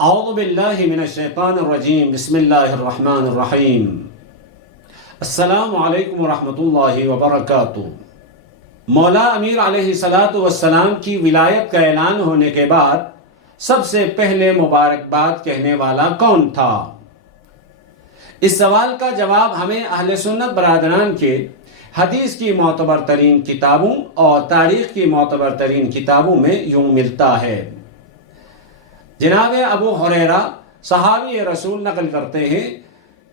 اعوذ باللہ من الشیطان الرجیم بسم اللہ الرحمن الرحیم السلام علیکم ورحمۃ اللہ وبرکاتہ۔ مولا امیر علیہ السلام کی ولایت کا اعلان ہونے کے بعد سب سے پہلے مبارکباد کہنے والا کون تھا؟ اس سوال کا جواب ہمیں اہل سنت برادران کے حدیث کی معتبر ترین کتابوں اور تاریخ کی معتبر ترین کتابوں میں یوں ملتا ہے۔ جناب ابو ہریرہ صحابی رسول نقل کرتے ہیں،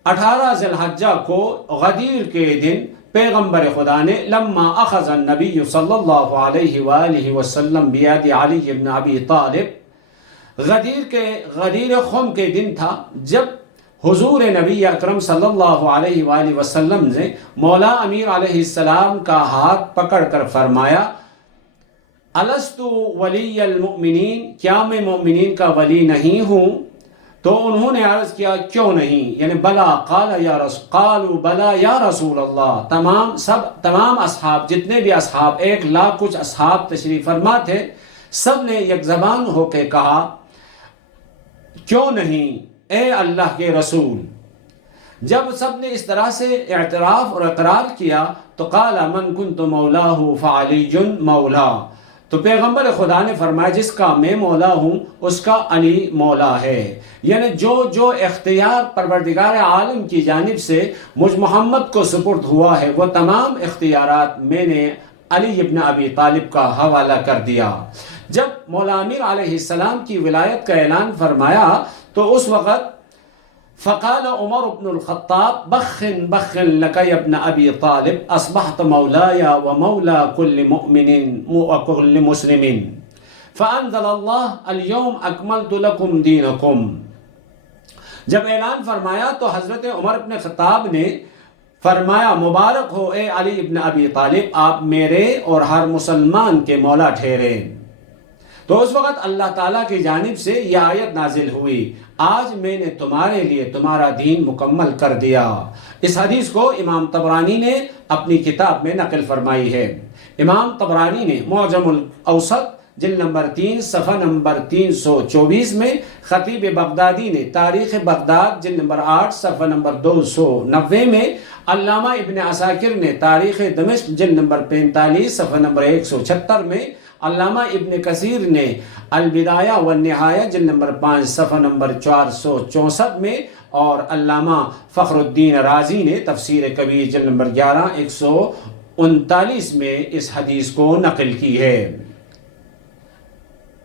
18 ذی الحجہ کو غدیر کے دن پیغمبر خدا نے لما اخذ النبی صلی اللہ علیہ وآلہ وسلم بیاد علی بن ابی طالب، غدیر خم کے دن تھا جب حضور نبی اکرم صلی اللہ علیہ وآلہ وسلم نے مولا امیر علیہ السلام کا ہاتھ پکڑ کر فرمایا، الست ولی المؤمنین، کیا میں مومنین کا ولی نہیں ہوں؟ تو انہوں نے عرض کیا کیوں نہیں، یعنی بلا، قالوا بلا یا رسول اللہ۔ تمام اصحاب، جتنے بھی اصحاب 1,00,000 کچھ اصحاب تشریف فرما تھے، سب نے یک زبان ہو کے کہا کیوں نہیں اے اللہ کے رسول۔ جب سب نے اس طرح سے اعتراف اور اقرار کیا تو قال من کنت مولاہ فعلی مولا، تو پیغمبر خدا نے فرمایا جس کا میں مولا ہوں اس کا علی مولا ہے، یعنی جو اختیار پروردگار عالم کی جانب سے مجھ محمد کو سپرد ہوا ہے وہ تمام اختیارات میں نے علی ابن ابی طالب کا حوالہ کر دیا۔ جب مولا امیر علیہ السلام کی ولایت کا اعلان فرمایا تو اس وقت فقال عمر بن الخطاب بخن بخن لك يا ابن ابي طالب اصبحت مولاي ومولى كل مؤمن وكل مسلم فانزل الله اليوم اكملت لكم دينكم۔ جب اعلان فرمایا تو حضرت عمر بن خطاب نے فرمایا مبارک ہو اے علی ابن ابی طالب، آپ میرے اور ہر مسلمان کے مولا ٹھہرے۔ تو اس وقت اللہ تعالیٰ کی جانب سے یہ آیت نازل ہوئی، آج میں نے تمہارے لیے تمہارا دین مکمل کر دیا۔ اس حدیث کو امام طبرانی نے اپنی کتاب میں نقل فرمائی ہے۔ امام طبرانی نے معجم الاوسط جلد نمبر 3 صفحہ نمبر 324 میں، خطیب بغدادی نے تاریخ بغداد جلد نمبر 8 صفحہ نمبر 290 میں، علامہ ابن عساکر نے تاریخ دمشق جلد نمبر 45 صفحہ نمبر 176 میں، علامہ ابن کثیر نے البدایہ والنہایہ جلد نمبر 5 صفحہ نمبر 464 میں، اور علامہ فخر الدین رازی نے تفسیر کبیر جلد نمبر 11 139 میں اس حدیث کو نقل کی ہے۔